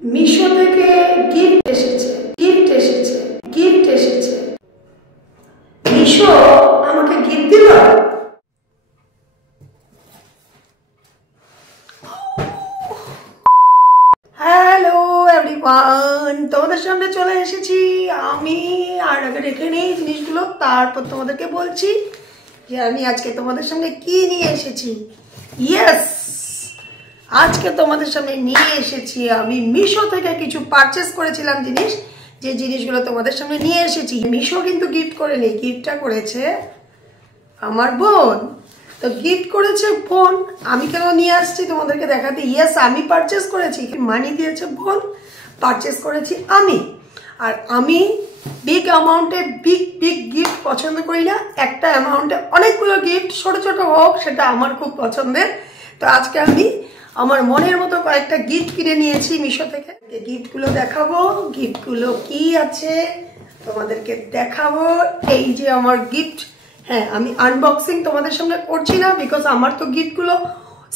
মিশো থেকে গিফট এসেছে। মিশো আমাকে গিফট দিল। হ্যালো এভরিওয়ান, তোমাদের সামনে চলে এসেছি আমি। আর আগে রেখে নেই জিনিসগুলো, তারপর তোমাদেরকে বলছি যে আমি আজকে তোমাদের সামনে কি নিয়ে এসেছি। ইয়েস, আজকে তোমাদের সামনে নিয়ে এসেছি আমি মিশো থেকে কিছু পারচেস করেছিলাম জিনিস, যে জিনিসগুলো তোমাদের সামনে নিয়ে এসেছি। মিশো কিন্তু গিফট করে নেই, গিফটটা করেছে আমার বোন। তো গিফট করেছে বোন, আমি কেন নিয়ে আসছি তোমাদেরকে দেখাতে। ইয়েস, আমি পারচেস করেছি, মানি দিয়েছে বোন, পারচেস করেছি আমি। আর আমি বিগ অ্যামাউন্টে বিগ গিফট পছন্দ করি না, একটা অ্যামাউন্টে অনেকগুলো গিফট, ছোট ছোট হোক, সেটা আমার খুব পছন্দের। তো আজকে আমি আমার মনের মতো কয়েকটা গিফট কিনে নিয়েছি মিশো থেকে। গিফটগুলো দেখাবো, গিফটগুলো কি আছে তোমাদেরকে দেখাবো। এই যে আমার গিফট। হ্যাঁ, আমি আনবক্সিং তোমাদের সামনে করছি না, বিকজ আমার তো গিফটগুলো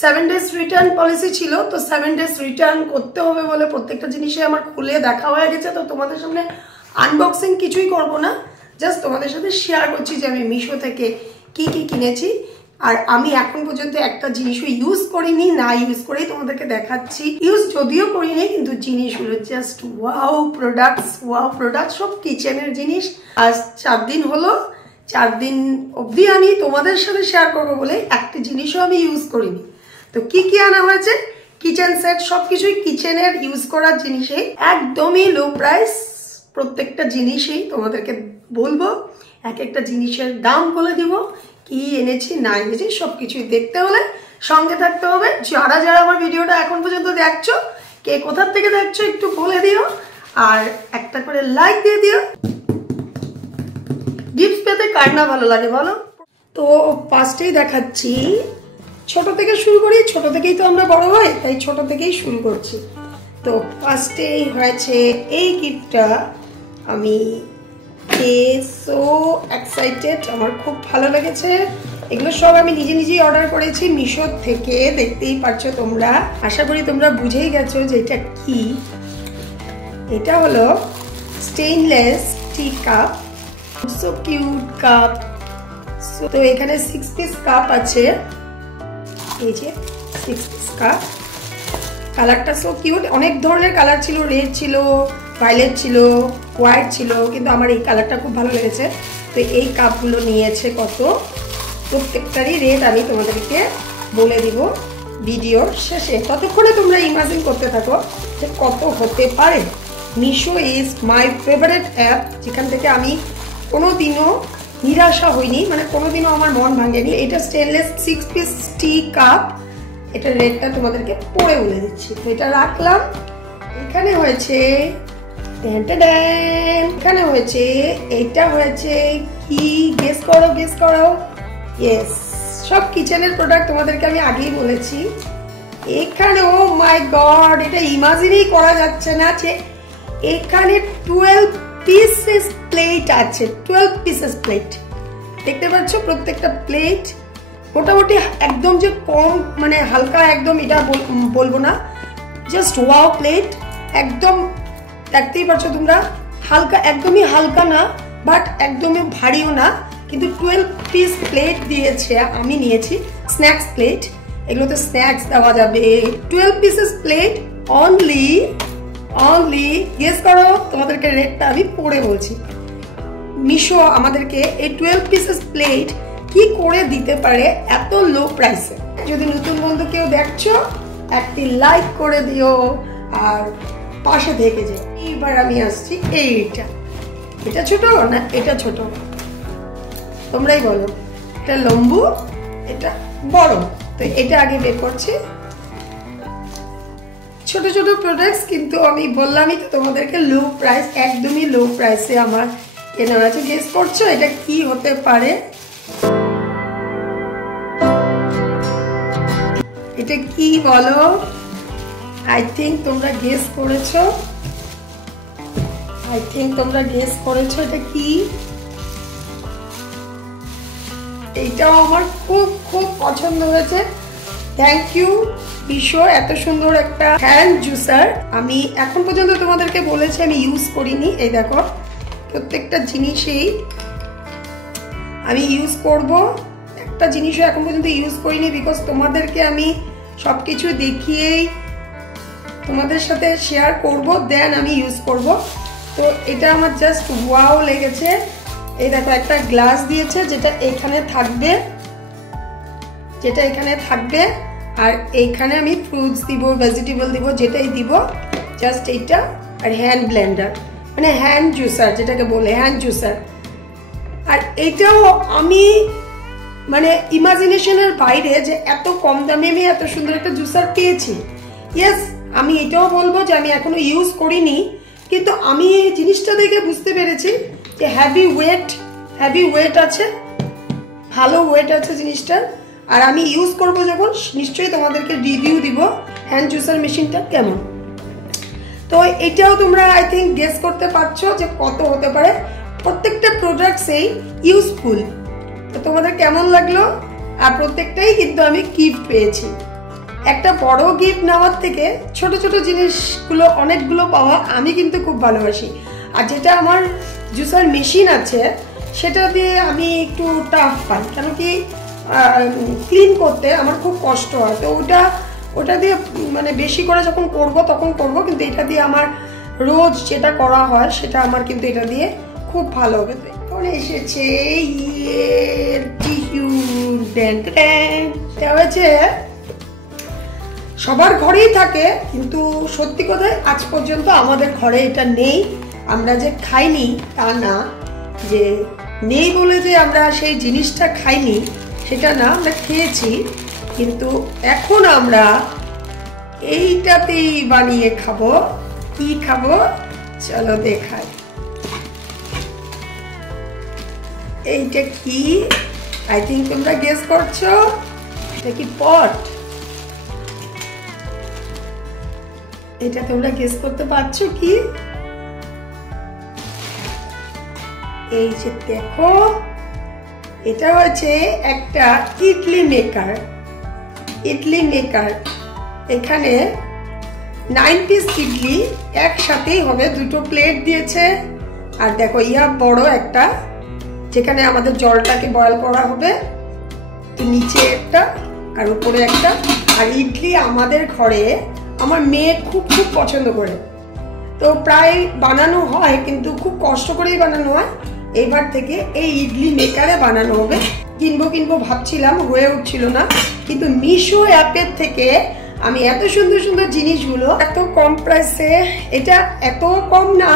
7 days রিটার্ন পলিসি ছিল। তো 7 days রিটার্ন করতে হবে বলে প্রত্যেকটা জিনিসে আমার খুলে দেখা হয়ে গেছে। তো তোমাদের সামনে আনবক্সিং কিছুই করব না, জাস্ট তোমাদের সাথে শেয়ার করছি যে আমি মিশো থেকে কি কি কিনেছি। আর আমি এখন পর্যন্ত একটা জিনিসও ইউজ করিনি, না ইউজ করেই তোমাদেরকে দেখাচ্ছি। ইউজ যদিও করিনি, কিন্তু জিনিসগুলো জাস্ট ওয়াও প্রোডাক্টস, সব কিচেনের জিনিস। আজ 4 দিন হলো, 4 দিন অবধি আমি তোমাদের সাথে শেয়ার করবো বলে একটা জিনিসও আমি ইউজ করিনি। তো কি কি আনা হয়েছে, কিচেন সেট, সবকিছুই কিচেনের ইউজ করার জিনিসে একদমই লো প্রাইস। প্রত্যেকটা জিনিসই তোমাদেরকে বলবো, এক একটা জিনিসের দাম বলে দিব, কি এনেছি না এনেছি সবকিছুই দেখতে হলে সঙ্গে থাকতে হবে। যারা যারা আমার ভিডিওটা এখন পর্যন্ত দেখছো, কে কোথার থেকে দেখছো একটু বলে দিও, আর একটা করে লাইক দিয়ে দিও। গিফট পেতে কার না ভালো লাগে বলো। তো ফার্স্টেই দেখাচ্ছি, ছোট থেকে শুরু করি, ছোট থেকেই তো আমরা বড় হই, তাই ছোট থেকেই শুরু করছি। তো ফার্স্টেই হয়েছে এই গিফটটা। আমি সো এক্সাইটেড, আমার খুব ভালো লেগেছে। এগুলো সব আমি নিজেই অর্ডার করেছি মিশো থেকে, দেখতেই পাচ্ছ তোমরা। আশা করি তোমরা বুঝেই গেছো যে এটা কি। এটা হলো স্টেইনলেস টি কাপ, সো কিউট কাপ। তো এখানে 6 পিস কাপ আছে, এই যে 6 পিস কাপ। কালারটা সো কিউট, অনেক ধরনের কালার ছিল, রেড ছিল, ভায়োলেট ছিল, হোয়াইট ছিল, কিন্তু আমার এই কালারটা খুব ভালো লেগেছে। তো এই কাপগুলো নিয়েছে কত, প্রত্যেকটারই রেট আমি তোমাদেরকে বলে দিব ভিডিওর শেষে। ততক্ষণে তোমরা ইমাজিন করতে থাকো যে কত হতে পারে। Meesho is my favourite app, যেখান থেকে আমি কোনোদিনও নিরাশা হইনি, মানে কোনোদিনও আমার মন ভাঙেনি। এটা স্টেনলেস 6 পিস টি কাপ, এটার রেটটা তোমাদেরকে পরে বলে দিচ্ছি। তো এটা রাখলাম। এখানে হয়েছে এখানে হয়েছে, এইটা হয়েছে কি, গেস করো। ইয়েস, সব কিচেনের প্রোডাক্ট তোমাদেরকে আমি আগেই বলেছি। এখানে ও মাই গড, এটা ইমাজিনই করা যাচ্ছে না যে এখানে 12 পিসেস প্লেট আছে। 12 পিসেস প্লেট দেখতে পাচ্ছ, প্রত্যেকটা প্লেট মোটামুটি একদম যে কম, মানে হালকা একদম, এটা বলবো না, জাস্ট ওয়াও প্লেট। একদম দেখতেই পাচ্ছ তোমরা, হালকা, একদমই হালকা না, বাট একদমই ভারীও না, কিন্তু 12 পিস প্লেট দিয়েছে। আমি নিয়েছি স্ন্যাক্স প্লেট, এগুলোতে স্ন্যাক্স দেওয়া যাবে। 12 পিসেস প্লেট অনলি গেস করো, তোমাদেরকে রেটটা আমি পরে বলছি। মিশো আমাদেরকে এই 12 পিসেস প্লেট কি করে দিতে পারে এত লো প্রাইসে। যদি নতুন বন্ধু কেউ দেখছো, একটি লাইক করে দিও আর পাশে থেকে যাও। এইবার আমি আসছি এইটা, এটা ছোট না এটা ছোট, তোমরাই বলো। এটা লম্বু, এটা বড়। তো এটা আগে বের করছি। ছোট ছোট প্রোডাক্টস, কিন্তু আমি বললামই তো তোমাদেরকে লো প্রাইস, একদমই লো প্রাইসে আমার কেনা আছে। গেস করছো এটা কি হতে পারে? এটা কি বলো? আই থিঙ্ক তোমরা গেস করেছো, এটা কি? এইটাও আমার খুব পছন্দ হয়েছে। থ্যাংক ইউ মিশো এত সুন্দর একটা হ্যান্ড জুসার আমি এখন পর্যন্ত তোমাদেরকে বলেছি আমি ইউজ করিনি। এই দেখো প্রত্যেকটা জিনিসেই আমি ইউজ করব, একটা জিনিসও এখন পর্যন্ত ইউজ করিনি বিকজ তোমাদেরকে আমি সবকিছু দেখিয়েই তোমাদের সাথে শেয়ার করব, দেন আমি ইউজ করব। তো এটা আমার জাস্ট ওয়াও লেগেছে। এই দেখো একটা গ্লাস দিয়েছে যেটা এখানে থাকবে, আর এইখানে আমি ফ্রুটস দিব, ভেজিটেবল দিব, যেটাই দিব জাস্ট এইটা। আর হ্যান্ড ব্লেন্ডার মানে হ্যান্ড জুসার যেটাকে বলে হ্যান্ড জুসার। আর এটাও আমি মানে ইমাজিনেশনের বাইরে যে এত কম দামে আমি এত সুন্দর একটা জুসার পেয়েছি। ইয়েস, আমি এটাও বলবো যে আমি এখনো ইউজ করিনি, কিন্তু আমি এই জিনিসটা দেখে বুঝতে পেরেছি যে হ্যাভি ওয়েট আছে, ভালো ওয়েট আছে জিনিসটার। আর আমি ইউজ করব যখন নিশ্চয়ই তোমাদেরকে রিভিউ দিব হ্যান্ড জুসার মেশিনটা কেমন। তো এটাও তোমরা আই থিঙ্ক গেস করতে পারছো যে কত হতে পারে। প্রত্যেকটা প্রোডাক্টসই ইউজফুল। তো তোমাদের কেমন লাগলো? আর প্রত্যেকটাই কিন্তু আমি গিফট পেয়েছি। একটা বড় গিফট নেওয়ার থেকে ছোট ছোট জিনিসগুলো অনেকগুলো পাওয়া আমি কিন্তু খুব ভালোবাসি। আর যেটা আমার জুসার মেশিন আছে সেটা দিয়ে আমি একটু টাফ পাই, কেন কি ক্লিন করতে আমার খুব কষ্ট হয়। তো ওটা দিয়ে মানে বেশি করে যখন করব তখন করব, কিন্তু এটা দিয়ে আমার রোজ যেটা করা হয় সেটা আমার কিন্তু এটা দিয়ে খুব ভালো হবে। এখন এসেছে হয়েছে সবার ঘরেই থাকে, কিন্তু সত্যি কথায় আজ পর্যন্ত আমাদের ঘরে এটা নেই। আমরা যে খাইনি তা না, যে নেই বলে যে আমরা সেই জিনিসটা খাইনি সেটা না, আমরা খেয়েছি, কিন্তু এখন আমরা এইটাতেই বানিয়ে খাবো। কি খাবো চলো দেখাই। এইটা কি? আই থিঙ্ক তোমরা গেস করছো এটা কি পট? এটা তোমরা গেস করতে পারছো কি? এই যে দেখো, এটা হচ্ছে একটা ইডলি মেকার। এখানে 9 পিস ইডলি একসাথেই হবে, দুটো প্লেট দিয়েছে। আর দেখো ইয়া বড় একটা, যেখানে আমাদের জলটাকে বয়েল করা হবে, তো নিচে একটা আর উপরে একটা। আর ইডলি আমাদের ঘরে আমার মেয়ে খুব খুব পছন্দ করে, তো প্রায় বানানো হয়, কিন্তু খুব কষ্ট করেই বানানো হয়। এইবার থেকে এই ইডলি মেকারে বানানো হবে। কিনবো ভাবছিলাম, হয়ে উঠছিল না, কিন্তু মিশো অ্যাপের থেকে আমি এত সুন্দর সুন্দর জিনিসগুলো এত কম প্রাইসে, এটা এত কম না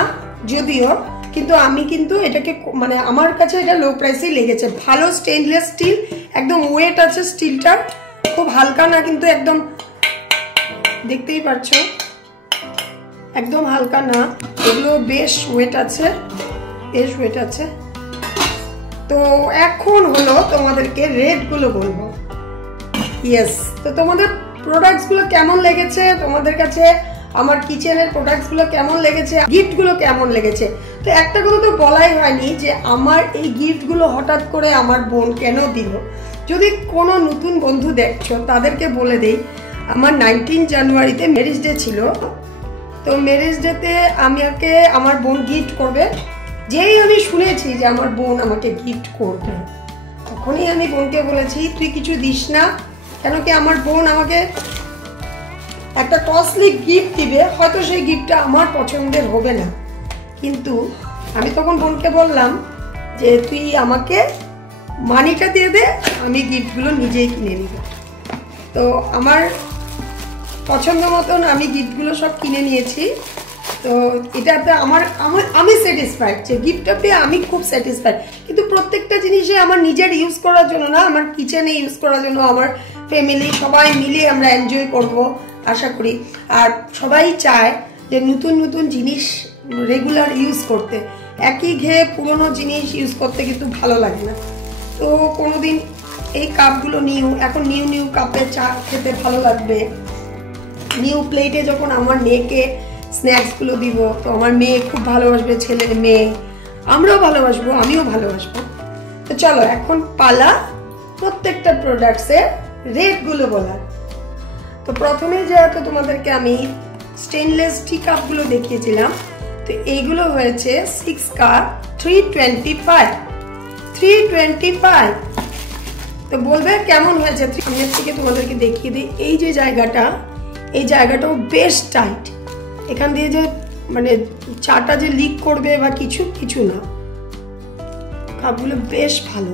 যদিও, কিন্তু আমি কিন্তু এটাকে মানে আমার কাছে এটা লো প্রাইসেই লেগেছে। ভালো স্টেনলেস স্টিল, একদম ওয়েট আছে স্টিলটার, খুব হালকা না, কিন্তু একদম দেখতেই পারছো একদম হালকা না, এগুলো বেশ ওয়েট আছে। তো এখন হলো তোমাদেরকে রেটগুলো বলবো। ইয়েস, তো তোমাদের প্রোডাক্টসগুলো কেমন লেগেছে, তোমাদের কাছে আমার কিচেনের প্রোডাক্টসগুলো কেমন লেগেছে, গিফটগুলো কেমন লেগেছে। তো একটা কথা তো বলাই হয়নি যে আমার এই গিফটগুলো হঠাৎ করে আমার বোন কেন দিল। যদি কোনো নতুন বন্ধু দেখছো তাদেরকে বলে দেই, আমার 19 জানুয়ারিতে ম্যারেজ ডে ছিল। তো ম্যারেজ ডেতে আমাকে আমার বোন গিফট করবে। যেই আমি শুনেছি যে আমার বোন আমাকে গিফট করবে, তখনই আমি বোনকে বলেছি তুই কিছু দিস না, কেন কি আমার বোন আমাকে একটা কস্টলি গিফট দিবে, হয়তো সেই গিফটটা আমার পছন্দের হবে না। কিন্তু আমি তখন বোনকে বললাম যে তুই আমাকে মানিটা দিয়ে দে, আমি গিফটগুলো নিজেই কিনে নিব। তো আমার পছন্দ মতন আমি গিফটগুলো সব কিনে নিয়েছি। তো এটাতে আমি স্যাটিসফাইড, যে গিফটটা পেয়ে আমি খুব স্যাটিসফাইড। কিন্তু প্রত্যেকটা জিনিসে আমার নিজের ইউজ করার জন্য না, আমার কিচেনে ইউজ করার জন্য, আমার ফ্যামিলি সবাই মিলে আমরা এনজয় করব আশা করি। আর সবাই চায় যে নতুন নতুন জিনিস রেগুলার ইউজ করতে, একই ঘেয়ে পুরনো জিনিস ইউজ করতে কিন্তু ভালো লাগে না। তো কোনোদিন এই কাপগুলো এখন নিউ কাপে চা খেতে ভালো লাগবে। নিউ প্লেটে যখন আমার মেয়েকে স্ন্যাক্সগুলো দিব, তো আমার মেয়ে খুব ভালোবাসবে, ছেলে মেয়ে আমরাও ভালোবাসবো, আমিও ভালোবাসবো। তো চলো এখন পালা প্রত্যেকটা প্রোডাক্টসের রেটগুলো বলার। তো প্রথমে যেহেতু তোমাদেরকে আমি স্টেনলেস টি কাপগুলো দেখিয়েছিলাম, তো এইগুলো হয়েছে 6 কাপ 325। তো বলবে কেমন হয়েছে, সামনের থেকে তোমাদেরকে দেখিয়ে দিই। এই যে এই জায়গাটাও বেশ টাইট, এখান দিয়ে যে মানে চাটা যে লিক করবে বা কিছু না, কাপগুলো বেশ ভালো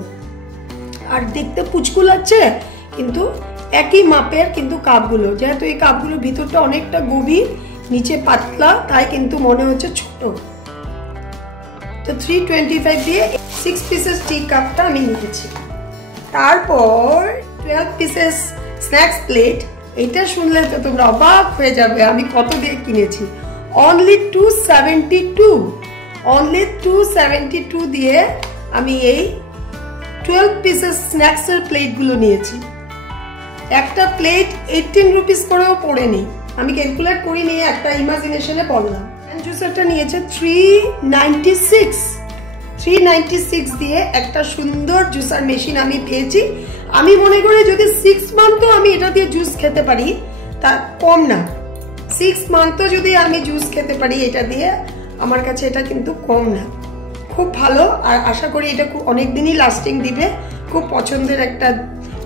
আর দেখতে পুচকু লাগছে, কিন্তু একই মাপের কিন্তু কাপগুলো, যেহেতু এই কাপগুলো ভিতরটা অনেকটা গভীর, নিচে পাতলা, তাই কিন্তু মনে হচ্ছে ছোট। তো 325 দিয়ে 6 পিসেস টি কাপটা আমি নিয়েছি। তারপর 12 পিসেস স্ন্যাক্স প্লেট, এটা শুনলে তো তোমরা অবাক হয়ে যাবে আমি কত দিয়ে কিনেছি। অনলি 272 দিয়ে আমি এই 12 পিসেস স্ন্যাক্সের প্লেটগুলো নিয়েছি। একটা প্লেট 18 রুপিস করেও পড়ে নেই, আমি ক্যালকুলেট করি নিয়ে একটা ইমাজিনেশনে বললাম। জুসারটা নিয়েছে 396 দিয়ে একটা সুন্দর জুসার মেশিন আমি পেয়েছি। আমি মনে করি যদি 6 মান্থও আমি এটা দিয়ে জুস খেতে পারি, তা কম না, 6 মান্থও যদি আমি জুস খেতে পারি এটা দিয়ে, আমার কাছে এটা কিন্তু কম না, খুব ভালো। আর আশা করি এটা খুব অনেকদিনই লাস্টিং দিবে। খুব পছন্দের একটা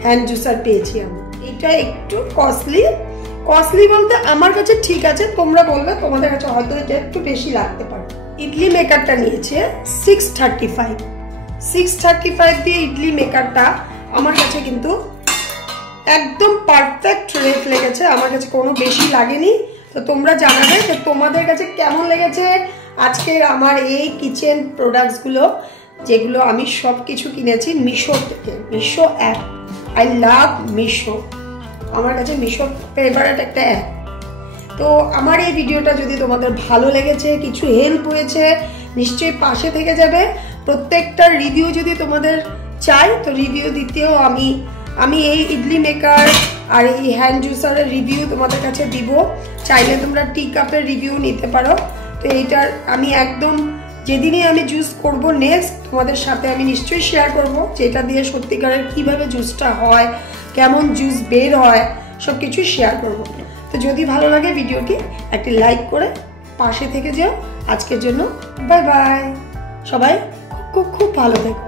হ্যান্ড জুসার পেয়েছি আমি। এটা একটু কস্টলি বলতে আমার কাছে ঠিক আছে, তোমরা বলবে তোমাদের কাছে হয়তো এটা একটু বেশি লাগতে পারে। ইডলি মেকারটা নিয়েছে 635 দিয়ে ইডলি মেকারটা আমার কাছে কিন্তু একদম পারফেক্ট রেট লেগেছে, আমার কাছে কোনো বেশি লাগেনি। তো তোমরা জানাবে যে তোমাদের কাছে কেমন লেগেছে আজকের আমার এই কিচেন প্রোডাক্টসগুলো, যেগুলো আমি সব কিছু কিনেছি মিশো থেকে। Meesho app, I love Meesho, আমার কাছে মিশো ফেভারিট একটা অ্যাপ। তো আমার এই ভিডিওটা যদি তোমাদের ভালো লেগেছে, কিছু হেল্প হয়েছে, নিশ্চয়ই পাশে থেকে যাবে। প্রত্যেকটা রিভিউ যদি তোমাদের চাই, তো রিভিউ দিতেও আমি এই ইডলি মেকার আর এই হ্যান্ড জুসারের রিভিউ তোমাদের কাছে দিব। চাইলে তোমরা টি কাপের রিভিউ নিতে পারো। তো এইটার আমি একদম যেদিনই আমি জুস করব নেক্সট, তোমাদের সাথে আমি নিশ্চয়ই শেয়ার করব যে এটা দিয়ে সত্যিকারের কিভাবে জুসটা হয়, কেমন জুস বের হয়, সব কিছু শেয়ার করব। তো যদি ভালো লাগে ভিডিওটি একটি লাইক করে পাশে থেকে যাও। আজকের জন্য বাই বাই, সবাই খুব ভালো থেকো।